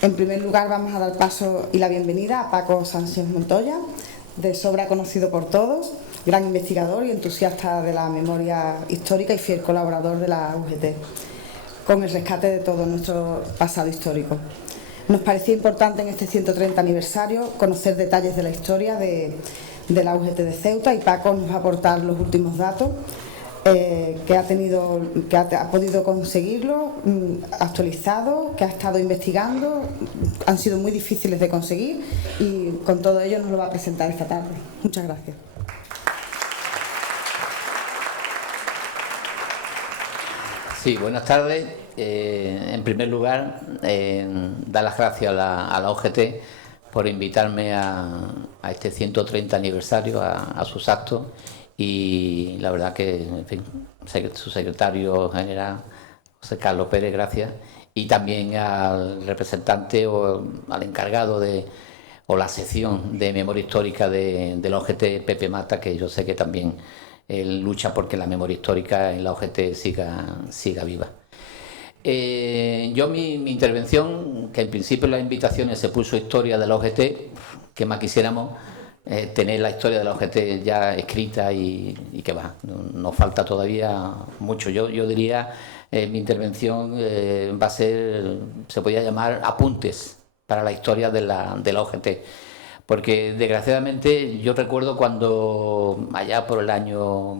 En primer lugar, vamos a dar paso y la bienvenida a Paco Sánchez Montoya, de sobra conocido por todos, gran investigador y entusiasta de la memoria histórica y fiel colaborador de la UGT, con el rescate de todo nuestro pasado histórico. Nos parecía importante en este 130 aniversario conocer detalles de la historia de la UGT de Ceuta, y Paco nos va a aportar los últimos datos que ha podido conseguirlo, actualizado, que ha estado investigando. Han sido muy difíciles de conseguir y con todo ello nos lo va a presentar esta tarde. Muchas gracias. Sí, buenas tardes. En primer lugar, dar las gracias a la OGT por invitarme a este 130 aniversario, a sus actos, y la verdad que, en fin, su secretario general, José Carlos Pérez, gracias, y también al representante o al encargado o la sección de memoria histórica de la OGT, Pepe Mata, que yo sé que también él lucha porque la memoria histórica en la OGT siga viva. Yo mi intervención, que en principio en las invitaciones se puso historia de la OGT, que más quisiéramos tener la historia de la OGT ya escrita y que va, nos falta todavía mucho. Yo diría, mi intervención va a ser, se podría llamar apuntes para la historia de la OGT, porque desgraciadamente yo recuerdo cuando allá por el año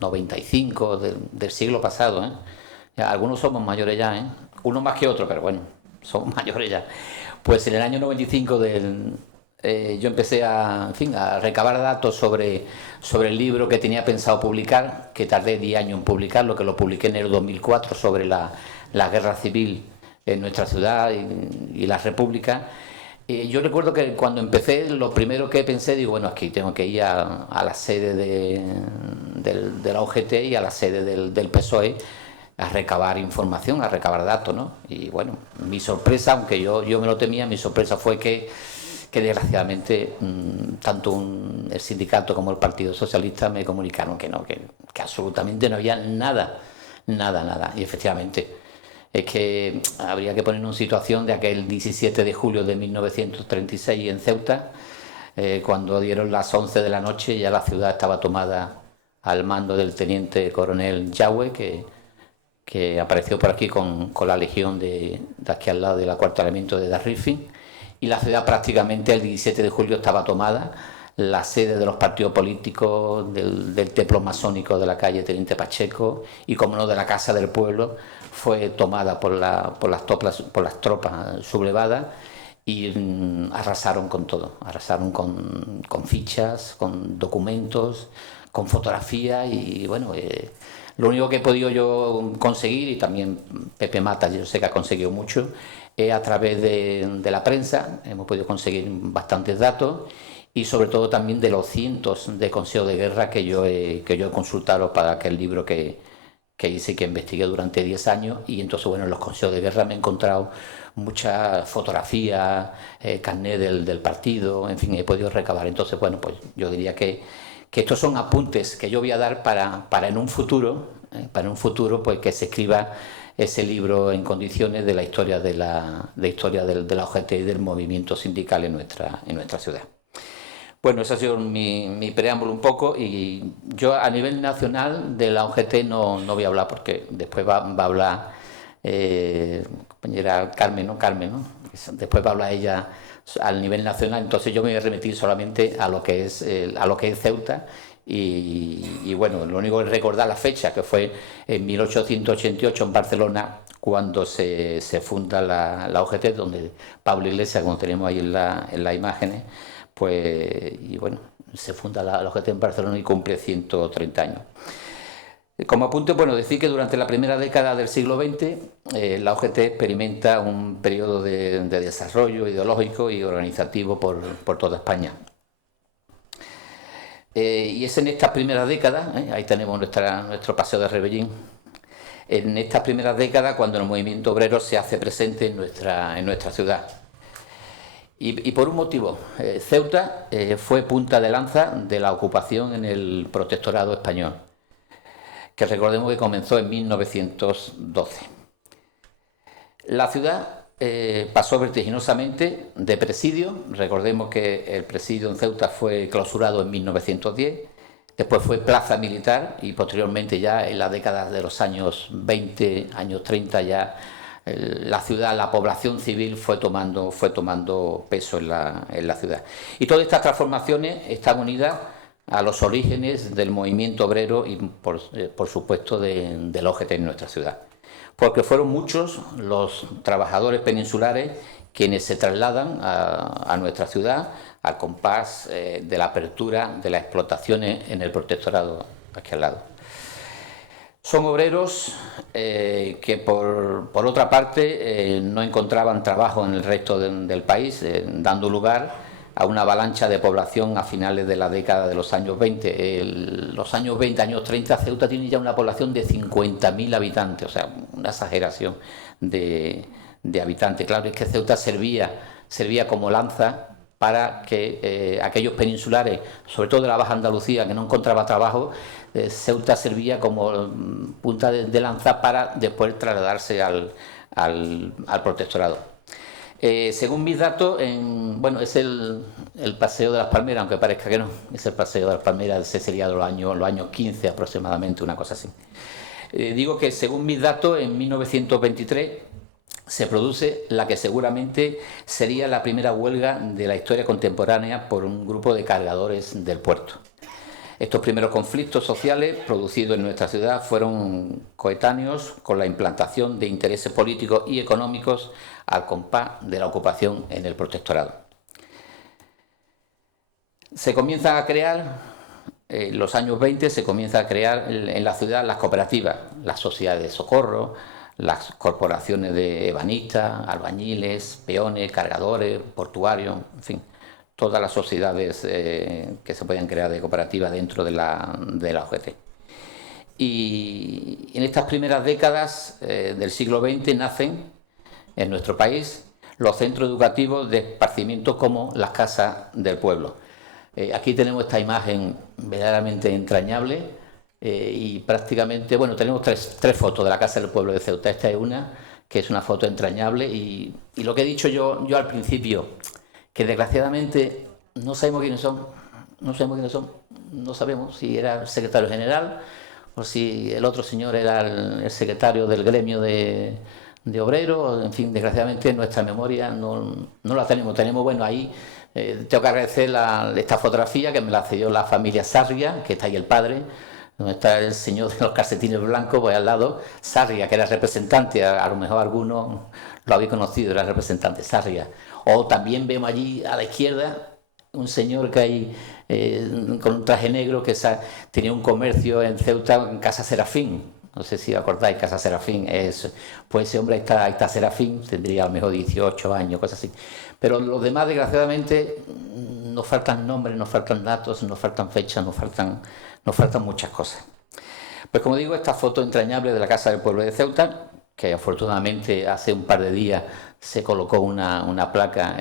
95 del siglo pasado, ya, algunos somos mayores ya, uno más que otro, pero bueno, somos mayores ya. Pues en el año 95 yo empecé a recabar datos sobre el libro que tenía pensado publicar, que tardé 10 años en publicarlo, que lo publiqué en el 2004, sobre la guerra civil en nuestra ciudad y la república. Yo recuerdo que cuando empecé, lo primero que pensé, digo, bueno, aquí tengo que ir a la sede de la OGT y a la sede del PSOE a recabar información, a recabar datos, ¿no? Y bueno, mi sorpresa, aunque yo me lo temía, mi sorpresa fue que desgraciadamente tanto el sindicato como el Partido Socialista me comunicaron que no, que absolutamente no había nada. Y efectivamente, es que habría que ponernos en situación de aquel 17 de julio de 1936 en Ceuta, cuando dieron las 11 de la noche, ya la ciudad estaba tomada al mando del teniente coronel Yahweh, que apareció por aquí con la legión de aquí al lado del acuartelamiento de Darriffin, y la ciudad prácticamente el 17 de julio estaba tomada. La sede de los partidos políticos, del templo masónico de la calle Teniente Pacheco y, como no, de la Casa del Pueblo, fue tomada por las tropas sublevadas y arrasaron con todo, arrasaron con fichas, con documentos, con fotografías y bueno, lo único que he podido yo conseguir, y también Pepe Mata, yo sé que ha conseguido mucho, es a través de la prensa. Hemos podido conseguir bastantes datos y sobre todo también de los cientos de consejos de guerra que yo he consultado para aquel libro que hice y que investigué durante 10 años. Y entonces, bueno, en los consejos de guerra me he encontrado muchas fotografías, carnet del partido, en fin, he podido recabar. Entonces, bueno, pues yo diría que estos son apuntes que yo voy a dar para en un futuro, pues que se escriba ese libro en condiciones de la historia de la OGT y del movimiento sindical en nuestra ciudad. Bueno, ese ha sido mi preámbulo un poco, y yo a nivel nacional de la OGT no voy a hablar, porque después va a hablar compañera Carmen, ¿no? Después va a hablar ella al nivel nacional, entonces yo me voy a remitir solamente a lo que es Ceuta. Y bueno, lo único es recordar la fecha, que fue en 1888 en Barcelona, cuando se funda la OGT, donde Pablo Iglesias, como tenemos ahí en las imágenes, pues, y bueno, se funda la OGT en Barcelona y cumple 130 años. Como apunte, bueno, decir que durante la primera década del siglo XX la OGT experimenta un periodo de desarrollo ideológico y organizativo por toda España. Y es en estas primeras décadas, ahí tenemos nuestro paseo de Rebellín, en estas primeras décadas cuando el movimiento obrero se hace presente en nuestra ciudad. Y por un motivo, Ceuta fue punta de lanza de la ocupación en el protectorado español, que recordemos que comenzó en 1912. La ciudad pasó vertiginosamente de presidio. Recordemos que el presidio en Ceuta fue clausurado en 1910, después fue plaza militar y posteriormente ya en las décadas de los años 20, años 30 ya la ciudad, la población civil fue tomando peso en la ciudad. Y todas estas transformaciones están unidas a los orígenes del movimiento obrero y, por supuesto, del OGT en nuestra ciudad. Porque fueron muchos los trabajadores peninsulares quienes se trasladan a nuestra ciudad al compás de la apertura de las explotaciones en el protectorado aquí al lado. Son obreros que, por otra parte, no encontraban trabajo en el resto del país, dando lugar a una avalancha de población a finales de la década de los años 20. Los años 20, años 30, Ceuta tiene ya una población de 50.000 habitantes, o sea, una exageración de habitantes. Claro, es que Ceuta servía como lanza para que aquellos peninsulares, sobre todo de la Baja Andalucía, que no encontraba trabajo, Ceuta servía como punta de lanza para después trasladarse al protectorado. Según mis datos, bueno, es el Paseo de las Palmeras, aunque parezca que no, es el Paseo de las Palmeras, ese sería los años 15 aproximadamente, una cosa así. Digo que según mis datos, en 1923 se produce la que seguramente sería la primera huelga de la historia contemporánea por un grupo de cargadores del puerto. Estos primeros conflictos sociales producidos en nuestra ciudad fueron coetáneos con la implantación de intereses políticos y económicos al compás de la ocupación en el protectorado. Se comienza a crear, en los años 20, se comienza a crear en la ciudad las cooperativas, las sociedades de socorro, las corporaciones de ebanistas, albañiles, peones, cargadores, portuarios, en fin, todas las sociedades que se podían crear de cooperativas dentro de la OGT. Y en estas primeras décadas del siglo XX nacen en nuestro país los centros educativos de esparcimiento como las casas del pueblo. Aquí tenemos esta imagen verdaderamente entrañable y prácticamente, bueno, tenemos tres fotos de la casa del pueblo de Ceuta. Esta es una, que es una foto entrañable y lo que he dicho yo al principio, que desgraciadamente no sabemos quiénes son, no sabemos si era el secretario general o si el otro señor era el secretario del gremio de obreros, en fin, desgraciadamente nuestra memoria no la tenemos. Bueno, ahí tengo que agradecer esta fotografía que me la cedió la familia Sarria, que está ahí el padre, donde está el señor de los calcetines blancos, pues al lado, Sarria, que era representante, a lo mejor algunos lo habéis conocido, era representante, Sarria. O también vemos allí a la izquierda un señor que hay con un traje negro que tenía un comercio en Ceuta, en Casa Serafín. No sé si acordáis, Casa Serafín. Pues ese hombre, ahí está Serafín, tendría a lo mejor 18 años, cosas así. Pero los demás, desgraciadamente, nos faltan nombres, nos faltan datos, nos faltan fechas, nos faltan muchas cosas. Pues como digo, esta foto entrañable de la Casa del Pueblo de Ceuta, que afortunadamente hace un par de días se colocó una placa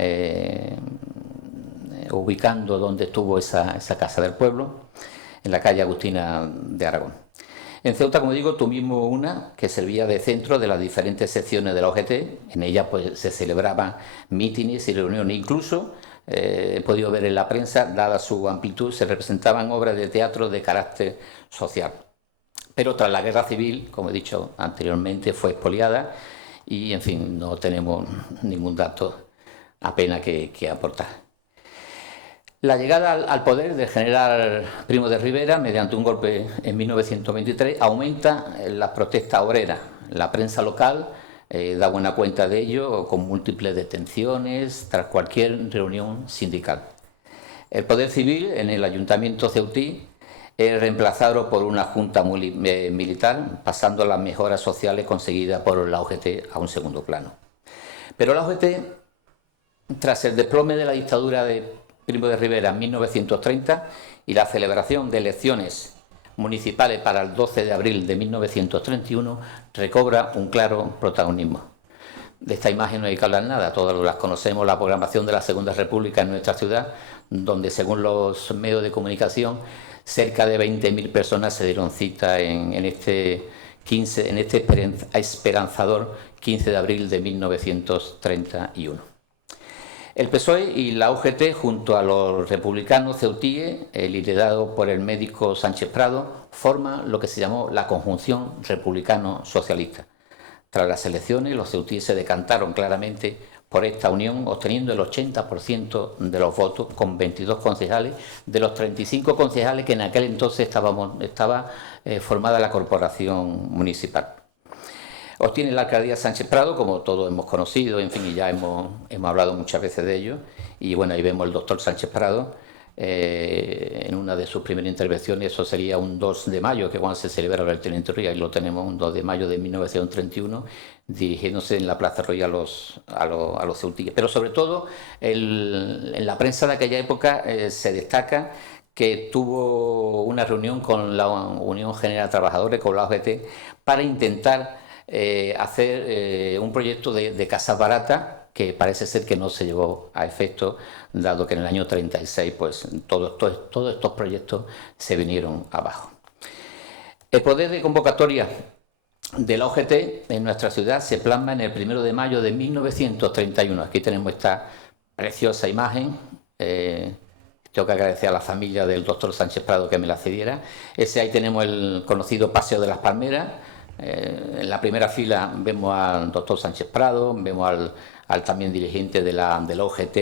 ubicando donde estuvo esa Casa del Pueblo, en la calle Agustina de Aragón. En Ceuta, como digo, tuvimos una que servía de centro de las diferentes secciones de la OGT. En ella pues, se celebraban mítines y reuniones. Incluso, he podido ver en la prensa, dada su amplitud, se representaban obras de teatro de carácter social. Pero tras la guerra civil, como he dicho anteriormente, fue expoliada y, en fin, no tenemos ningún dato apenas que aportar. La llegada al poder del general Primo de Rivera, mediante un golpe en 1923, aumenta las protestas obreras. La prensa local da buena cuenta de ello, con múltiples detenciones tras cualquier reunión sindical. El poder civil en el ayuntamiento ceutí es reemplazado por una junta militar, pasando las mejoras sociales conseguidas por la OGT a un segundo plano. Pero la OGT, tras el desplome de la dictadura de Primo de Rivera en 1930 y la celebración de elecciones municipales para el 12 de abril de 1931, recobra un claro protagonismo. De esta imagen no hay que hablar nada, todos las conocemos, la programación de la Segunda República en nuestra ciudad, donde según los medios de comunicación, cerca de 20.000 personas se dieron cita en este esperanzador 15 de abril de 1931. El PSOE y la UGT, junto a los republicanos ceutíes, liderado por el médico Sánchez Prado, forman lo que se llamó la conjunción republicano-socialista. Tras las elecciones, los ceutíes se decantaron claramente por esta unión, obteniendo el 80% de los votos, con 22 concejales, de los 35 concejales que en aquel entonces estaba formada la corporación municipal. Obtiene la alcaldía Sánchez Prado, como todos hemos conocido, en fin, y ya hemos hablado muchas veces de ello. Y bueno, ahí vemos el doctor Sánchez Prado en una de sus primeras intervenciones. Eso sería un 2 de mayo, que cuando se celebra el Teniente Ruiz, ahí lo tenemos, un 2 de mayo de 1931, dirigiéndose en la Plaza Ruiz a los ceutíes. Pero sobre todo, en la prensa de aquella época se destaca que tuvo una reunión con la Unión General de Trabajadores, con la UGT, para intentar hacer un proyecto de casas baratas, que parece ser que no se llevó a efecto, dado que en el año 36 pues, todos estos proyectos se vinieron abajo. El poder de convocatoria de la OGT en nuestra ciudad se plasma en el 1 de mayo de 1931. Aquí tenemos esta preciosa imagen. Tengo que agradecer a la familia del doctor Sánchez Prado que me la cediera. Ahí tenemos el conocido Paseo de las Palmeras. En la primera fila vemos al doctor Sánchez Prado, vemos al también dirigente de la OGT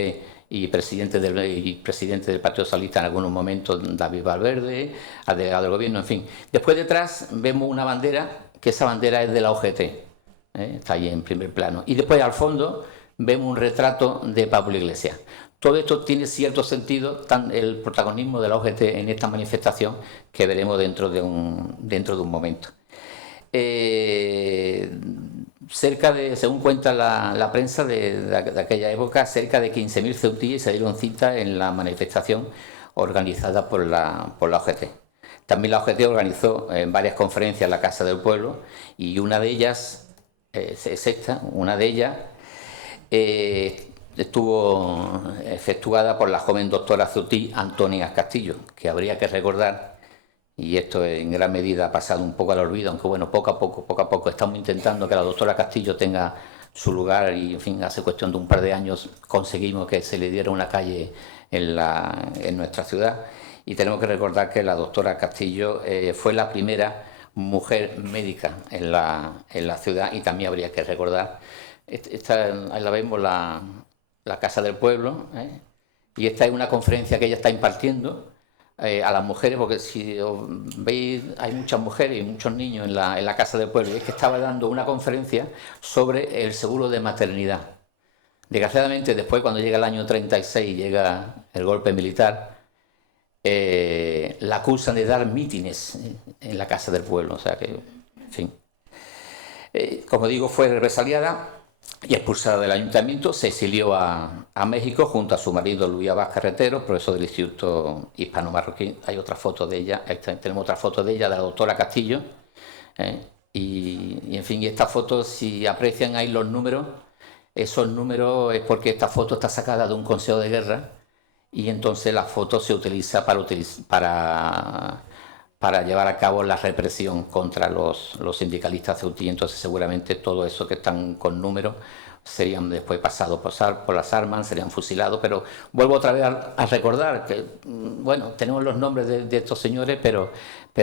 y presidente del Partido Socialista en algunos momentos, David Valverde, al delegado del gobierno, en fin. Después detrás vemos una bandera, que esa bandera es de la OGT, está ahí en primer plano. Y después al fondo vemos un retrato de Pablo Iglesias. Todo esto tiene cierto sentido, el protagonismo de la OGT en esta manifestación, que veremos dentro de un momento. Según cuenta la prensa de aquella época, cerca de 15.000 ceutíes se dieron cita en la manifestación organizada por la OGT. También la OGT organizó varias conferencias en la Casa del Pueblo, y una de ellas estuvo efectuada por la joven doctora ceutí Antonia Castillo, que habría que recordar. Y esto en gran medida ha pasado un poco al olvido, aunque bueno, poco a poco estamos intentando que la doctora Castillo tenga su lugar, y en fin, hace cuestión de un par de años conseguimos que se le diera una calle en nuestra ciudad. Y tenemos que recordar que la doctora Castillo fue la primera mujer médica en la ciudad, y también habría que recordar, ahí la vemos, la Casa del Pueblo, y esta es una conferencia que ella está impartiendo a las mujeres, porque si os veis hay muchas mujeres y muchos niños en la Casa del Pueblo. Es que estaba dando una conferencia sobre el seguro de maternidad. Desgraciadamente después, cuando llega el año 36, llega el golpe militar, la acusan de dar mítines en la Casa del Pueblo. O sea que, en fin, como digo, fue represaliada y expulsada del ayuntamiento. Se exilió a México junto a su marido Luis Abad Carretero, profesor del Instituto Hispano-Marroquí. Hay otra foto de ella, tenemos otra foto de ella, de la doctora Castillo, y en fin, esta foto, si aprecian ahí los números, esos números es porque esta foto está sacada de un consejo de guerra, y entonces la foto se utiliza para llevar a cabo la represión contra los sindicalistas ceutíes. Entonces seguramente todo eso que están con números serían después pasados por las armas, serían fusilados. Pero vuelvo otra vez a recordar que, bueno, tenemos los nombres de estos señores, pero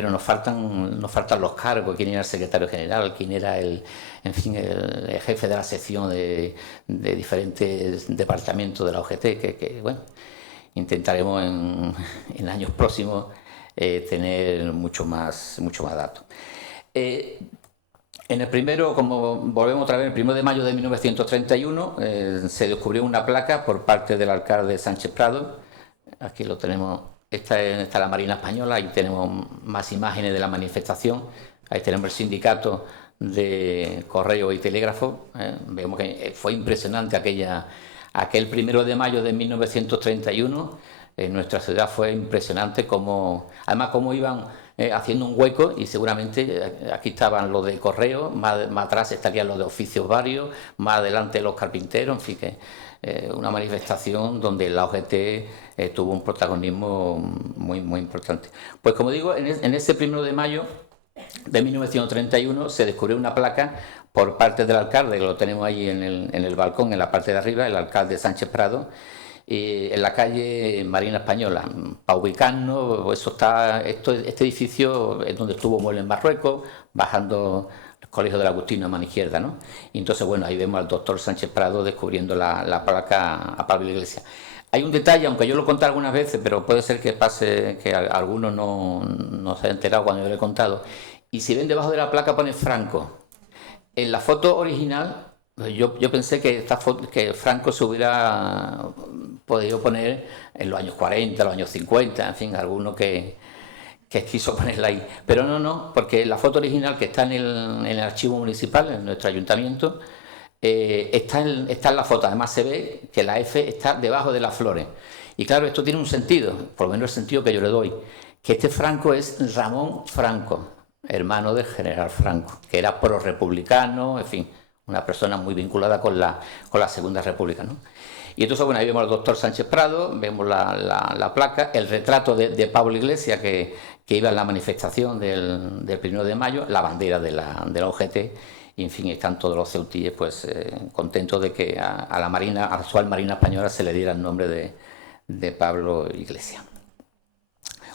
nos faltan los cargos: quién era el secretario general, quién era el jefe de la sección de diferentes departamentos de la OGT, que bueno, intentaremos en años próximos tener mucho más datos. En el primero, como volvemos otra vez, el 1 de mayo de 1931, se descubrió una placa por parte del alcalde Sánchez Prado. Aquí lo tenemos, esta es la Marina Española. Ahí tenemos más imágenes de la manifestación. Ahí tenemos el sindicato de correo y telégrafo. Vemos que fue impresionante aquel 1 de mayo de 1931. En nuestra ciudad fue impresionante cómo iban haciendo un hueco, y seguramente aquí estaban los de correo, más atrás estarían los de oficios varios, más adelante los carpinteros, en fin, que una manifestación donde la OGT tuvo un protagonismo muy, muy importante. Pues como digo, en ese 1 de mayo de 1931 se descubrió una placa por parte del alcalde, que lo tenemos ahí en el balcón, en la parte de arriba, el alcalde Sánchez Prado, en la calle Marina Española. Para ubicarnos, este edificio es donde estuvo Muebles Marruecos, bajando el Colegio del Agustino a mano izquierda, ¿no? Y entonces, bueno, ahí vemos al doctor Sánchez Prado descubriendo la placa a Pablo Iglesias. Hay un detalle, aunque yo lo he contado algunas veces, pero puede ser que pase que algunos no se hayan enterado cuando yo lo he contado. Y si ven debajo de la placa pone Franco. En la foto original, yo pensé que que Franco se hubiera podido poner en los años 40, los años 50, en fin, alguno que quiso ponerla ahí. Pero no, porque la foto original que está en el archivo municipal, en nuestro ayuntamiento, está en la foto. Además se ve que la F está debajo de las flores. Y claro, esto tiene un sentido, por lo menos el sentido que yo le doy, que este Franco es Ramón Franco, hermano del general Franco, que era pro-republicano, en fin, una persona muy vinculada con la Segunda República, ¿no? Y entonces, bueno, ahí vemos al doctor Sánchez Prado, vemos la placa, el retrato de Pablo Iglesias, que iba en la manifestación del 1 de mayo, la bandera de la UGT, y en fin, están todos los ceutíes pues contentos de que a la actual Marina Española se le diera el nombre de Pablo Iglesias.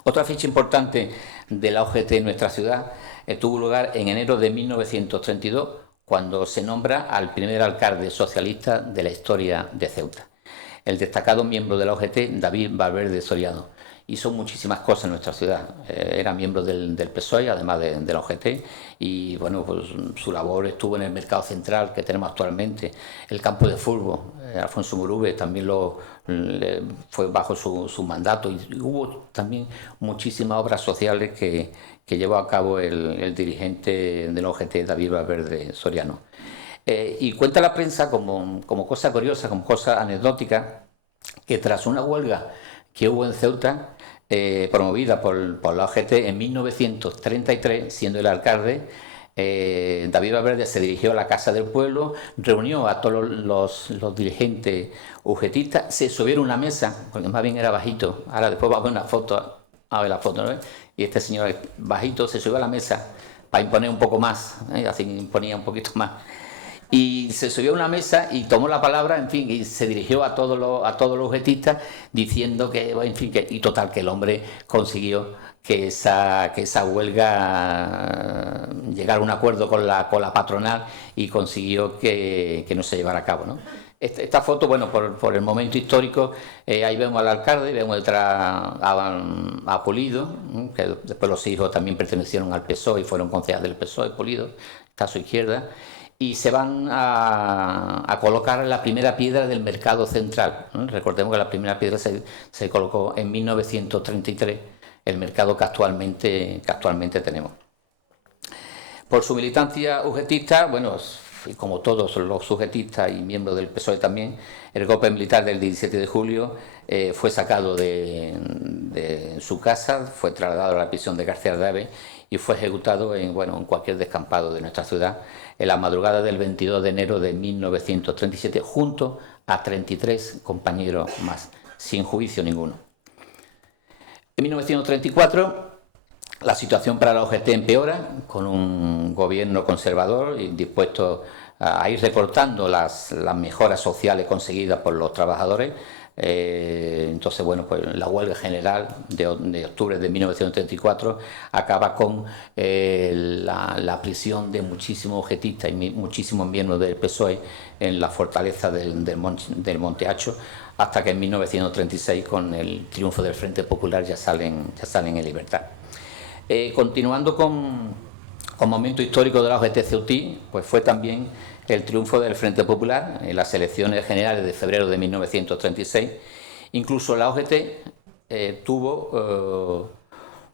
Otra fecha importante de la UGT en nuestra ciudad tuvo lugar en enero de 1932, cuando se nombra al primer alcalde socialista de la historia de Ceuta, el destacado miembro de la UGT, David Valverde Soriano. Hizo muchísimas cosas en nuestra ciudad. Era miembro del PSOE, además de la UGT, y bueno, pues su labor estuvo en el mercado central que tenemos actualmente, el campo de fútbol. Alfonso Murube también fue bajo su mandato, y hubo también muchísimas obras sociales que llevó a cabo el dirigente de la UGT, David Valverde Soriano. Y cuenta la prensa como cosa curiosa, como cosa anecdótica, que tras una huelga que hubo en Ceuta, promovida por la UGT en 1933, siendo el alcalde, David Valverde se dirigió a la Casa del Pueblo, reunió a todos los dirigentes UGTistas, se subieron a una mesa, porque más bien era bajito. Ahora después vamos a ver una foto, a ver la foto, ¿no? Y este señor bajito se subió a la mesa para imponer un poco más, así imponía un poquito más. Y se subió a una mesa y tomó la palabra, en fin, y se dirigió a todos los UGTistas diciendo que, en fin, y total, que el hombre consiguió que esa huelga llegara a un acuerdo con la patronal, y consiguió que no se llevara a cabo, ¿no? Esta foto, bueno, por el momento histórico, ahí vemos al alcalde, vemos detrás a Pulido, que después los hijos también pertenecieron al PSOE y fueron concejales del PSOE. Pulido está a su izquierda, y se van a colocar la primera piedra del mercado central. Recordemos que la primera piedra se colocó en 1933, el mercado que actualmente tenemos. Por su militancia UGTista, bueno, y como todos los UGTistas y miembros del PSOE también, el golpe militar del 17 de julio fue sacado de su casa, fue trasladado a la prisión de García de Ave y fue ejecutado en cualquier descampado de nuestra ciudad en la madrugada del 22 de enero de 1937, junto a 33 compañeros más, sin juicio ninguno. En 1934, la situación para la UGT empeora, con un gobierno conservador y dispuesto a ir recortando las mejoras sociales conseguidas por los trabajadores. Entonces, bueno, pues la huelga general de octubre de 1934 acaba con la prisión de muchísimos UGTistas y muchísimos miembros del PSOE en la fortaleza del Monte Hacho, hasta que en 1936, con el triunfo del Frente Popular, ya salen en libertad. Continuando con momento histórico de la UGT ceutí, pues fue también el triunfo del Frente Popular en las elecciones generales de febrero de 1936. Incluso la UGT tuvo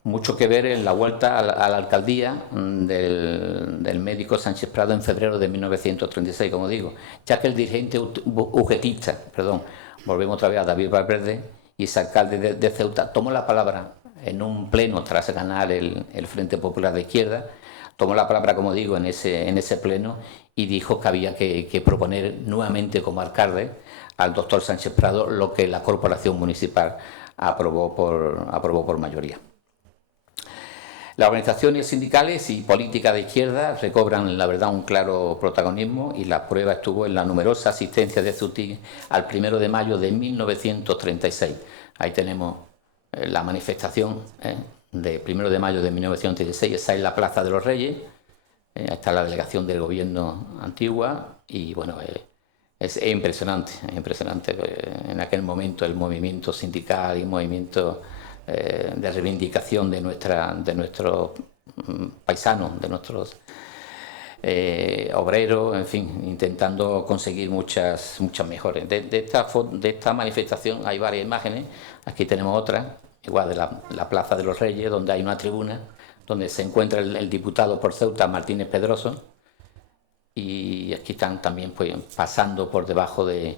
mucho que ver en la vuelta a la alcaldía del médico Sánchez Prado en febrero de 1936, como digo, ya que el dirigente UGTista, volvemos otra vez a David Valverde, y ese alcalde de Ceuta, tomó la palabra en un pleno tras ganar el Frente Popular de Izquierda. Tomó la palabra, como digo, en ese pleno, y dijo que había que proponer nuevamente como alcalde al doctor Sánchez Prado, lo que la corporación municipal aprobó por mayoría. Las organizaciones sindicales y políticas de izquierda recobran, la verdad, un claro protagonismo y la prueba estuvo en la numerosa asistencia de Ceuta al 1 de mayo de 1936. Ahí tenemos la manifestación de 1 de mayo de 1936, esa es la Plaza de los Reyes, está la delegación del gobierno antigua y bueno, es impresionante, en aquel momento el movimiento sindical y el movimiento de reivindicación de nuestros paisanos, de nuestros obreros, en fin, intentando conseguir muchas mejores. De esta manifestación hay varias imágenes, aquí tenemos otra, igual de la Plaza de los Reyes, donde hay una tribuna, donde se encuentra el diputado por Ceuta, Martínez Pedroso, y aquí están también pues, pasando por debajo del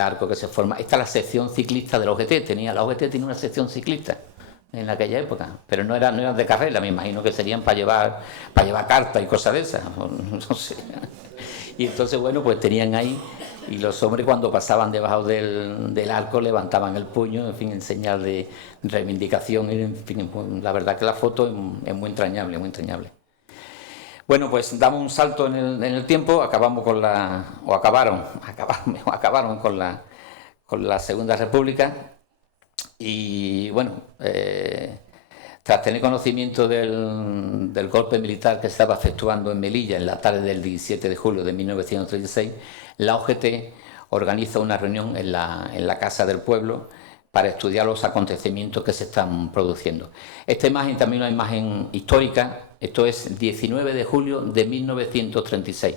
arco que se forma. Esta es la sección ciclista de la UGT. La UGT tenía una sección ciclista en aquella época, pero no eran de carrera, me imagino que serían para llevar cartas y cosas de esas, no sé. Y entonces, bueno, pues tenían ahí, y los hombres cuando pasaban debajo del arco levantaban el puño, en fin, en señal de reivindicación, y, en fin, la verdad que la foto es muy entrañable, muy entrañable. Bueno, pues damos un salto en el tiempo, acabaron con la Segunda República y bueno, tras tener conocimiento del golpe militar que se estaba efectuando en Melilla en la tarde del 17 de julio de 1936, la OGT organiza una reunión en la Casa del Pueblo para estudiar los acontecimientos que se están produciendo. Esta imagen también es una imagen histórica. Esto es 19 de julio de 1936.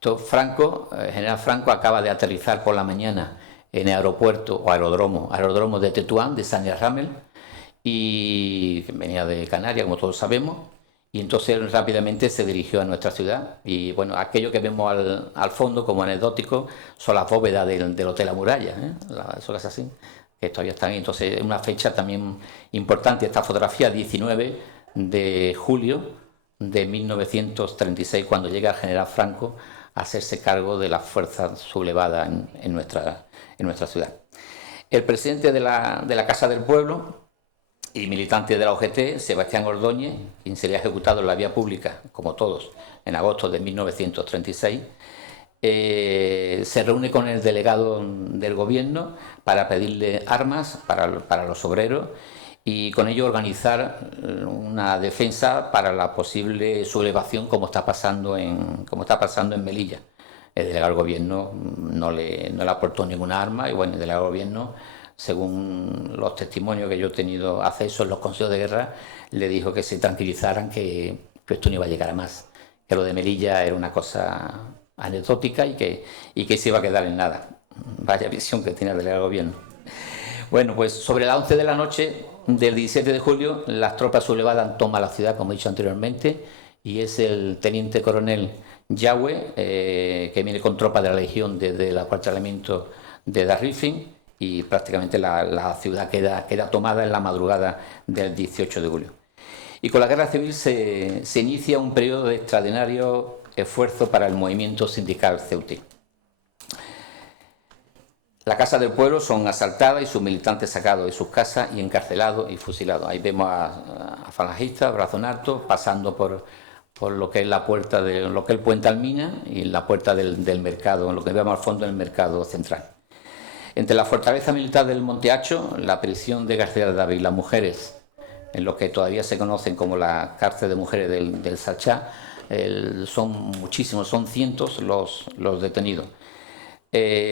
El general Franco acaba de aterrizar por la mañana en el aeropuerto o aeródromo de Tetuán, de San Ramel, y venía de Canarias, como todos sabemos, y entonces rápidamente se dirigió a nuestra ciudad. Y bueno, aquello que vemos al fondo como anecdótico son las bóvedas del Hotel La Muralla, eso que es así, que todavía están ahí. Entonces es una fecha también importante, esta fotografía, 19 de julio de 1936, cuando llega el general Franco a hacerse cargo de las fuerzas sublevadas en nuestra ciudad. El presidente de la Casa del Pueblo y militante de la OGT, Sebastián Ordóñez, quien sería ejecutado en la vía pública, como todos, en agosto de 1936, se reúne con el delegado del gobierno para pedirle armas para los obreros y con ello organizar una defensa para la posible sublevación como está pasando en Melilla. El delegado del gobierno no le aportó ninguna arma y bueno, el delegado del gobierno, según los testimonios que yo he tenido acceso en los consejos de guerra, le dijo que se tranquilizaran, que esto no iba a llegar a más, que lo de Melilla era una cosa anecdótica y que se iba a quedar en nada. Vaya visión que tiene el delegado del gobierno. Bueno, pues sobre las 11 de la noche del 17 de julio, las tropas sublevadas toman la ciudad, como he dicho anteriormente, y es el teniente coronel Yagüe, que viene con tropas de la Legión desde el acuartelamiento de Darrifin, y prácticamente la ciudad queda tomada en la madrugada del 18 de julio. Y con la guerra civil se inicia un periodo de extraordinario esfuerzo para el movimiento sindical ceutí. La Casa del Pueblo son asaltadas y sus militantes sacados de sus casas y encarcelados y fusilados. Ahí vemos a falangistas, brazo en alto, pasando por lo que es la puerta de lo que es el Puente Almina y la puerta del mercado, lo que vemos al fondo del mercado central. Entre la fortaleza militar del Monte Hacho, la prisión de García de David y las mujeres, en lo que todavía se conocen como la cárcel de mujeres del Sachá, son muchísimos, son cientos los detenidos.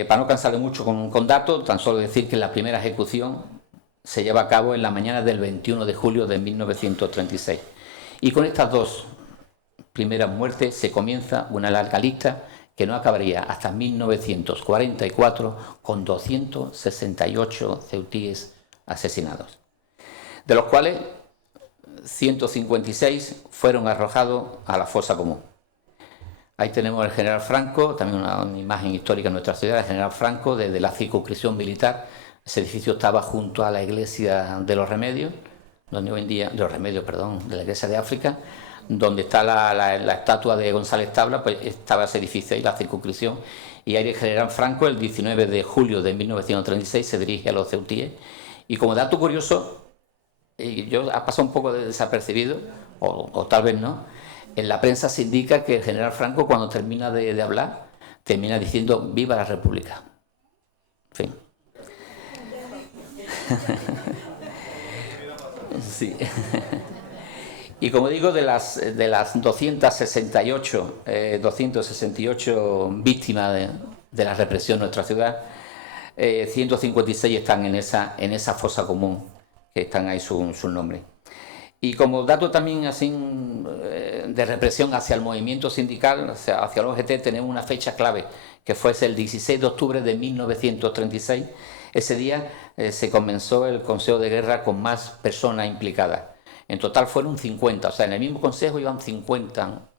Para no cansarle mucho con datos, tan solo decir que la primera ejecución se lleva a cabo en la mañana del 21 de julio de 1936. Y con estas dos primeras muertes se comienza una larga lista que no acabaría hasta 1944 con 268 ceutíes asesinados, de los cuales 156 fueron arrojados a la fosa común. Ahí tenemos al general Franco, también una imagen histórica en nuestra ciudad, el general Franco desde la circunscripción militar. Ese edificio estaba junto a la iglesia de los Remedios, donde hoy en día, de la iglesia de África, donde está la estatua de González Tabla, pues estaba ese edificio ahí, la circunscripción, y ahí el general Franco, el 19 de julio de 1936, se dirige a los ceutíes, y como dato curioso, y yo ha pasado un poco de desapercibido, o tal vez no. En la prensa se indica que el general Franco, cuando termina de hablar, termina diciendo «Viva la República». En fin. Sí. Y como digo, de las 268 víctimas de la represión en nuestra ciudad, 156 están en esa fosa común, que están ahí sus nombres. Y como dato también así de represión hacia el movimiento sindical, hacia el OGT, tenemos una fecha clave, que fue el 16 de octubre de 1936. Ese día se comenzó el Consejo de Guerra con más personas implicadas. En total fueron 50, o sea, en el mismo consejo iban 50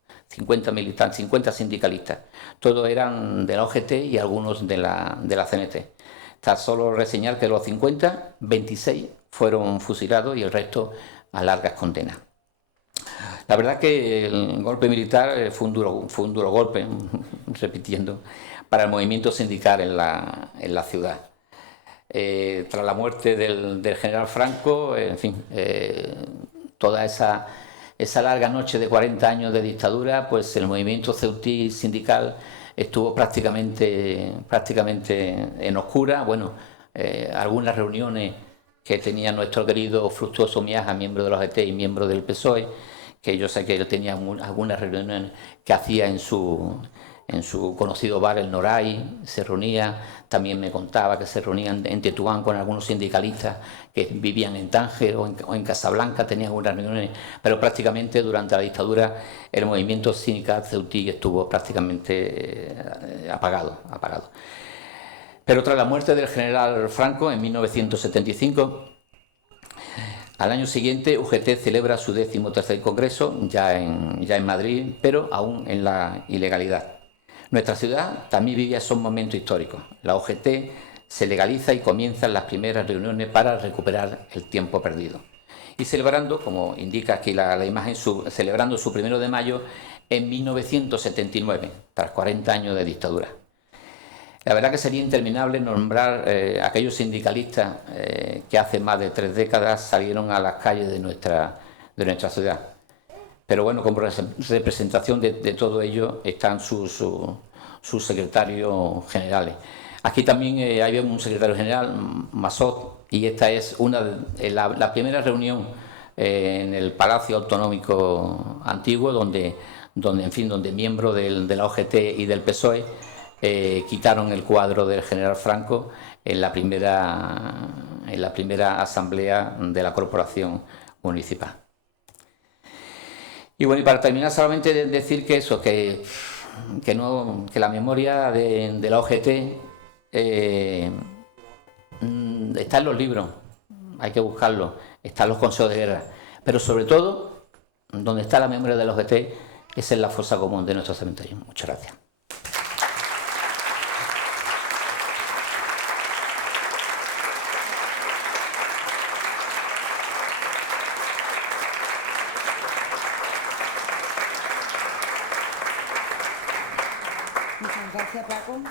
militantes, 50 sindicalistas. Todos eran de la OGT y algunos de la CNT. Está solo reseñar que de los 50, 26 fueron fusilados y el resto a largas condenas. La verdad que el golpe militar fue un duro golpe, repitiendo, para el movimiento sindical en la ciudad. Tras la muerte del general Franco, en fin, toda esa larga noche de 40 años de dictadura, pues el movimiento ceutí sindical estuvo prácticamente en oscura. Bueno, algunas reuniones que tenía nuestro querido Fructuoso Miaja, miembro de los OGT y miembro del PSOE, que yo sé que él tenía algunas reuniones que hacía en su conocido bar, el Noray, se reunía, también me contaba que se reunían en Tetuán con algunos sindicalistas que vivían en Tánger o en Casablanca, tenían algunas reuniones, pero prácticamente durante la dictadura el movimiento sindical ceutí estuvo prácticamente apagado. Pero tras la muerte del general Franco en 1975, al año siguiente UGT celebra su 13º congreso, ya en Madrid, pero aún en la ilegalidad. Nuestra ciudad también vivía esos momentos históricos. La UGT se legaliza y comienzan las primeras reuniones para recuperar el tiempo perdido. Y celebrando, como indica aquí la imagen, celebrando su 1 de mayo en 1979, tras 40 años de dictadura. La verdad que sería interminable nombrar aquellos sindicalistas que hace más de 3 décadas salieron a las calles de nuestra ciudad. Pero bueno, como representación de todo ello están sus secretarios generales. Aquí también hay un secretario general, Massot, y esta es la primera reunión en el Palacio Autonómico Antiguo, donde miembros de la OGT y del PSOE quitaron el cuadro del general Franco en la primera asamblea de la corporación municipal. Y bueno, y para terminar solamente decir que la memoria de la OGT está en los libros, hay que buscarlo, está en los consejos de guerra, pero sobre todo donde está la memoria de la OGT es en la fosa común de nuestro cementerio. Muchas gracias. Muchas gracias, Paco.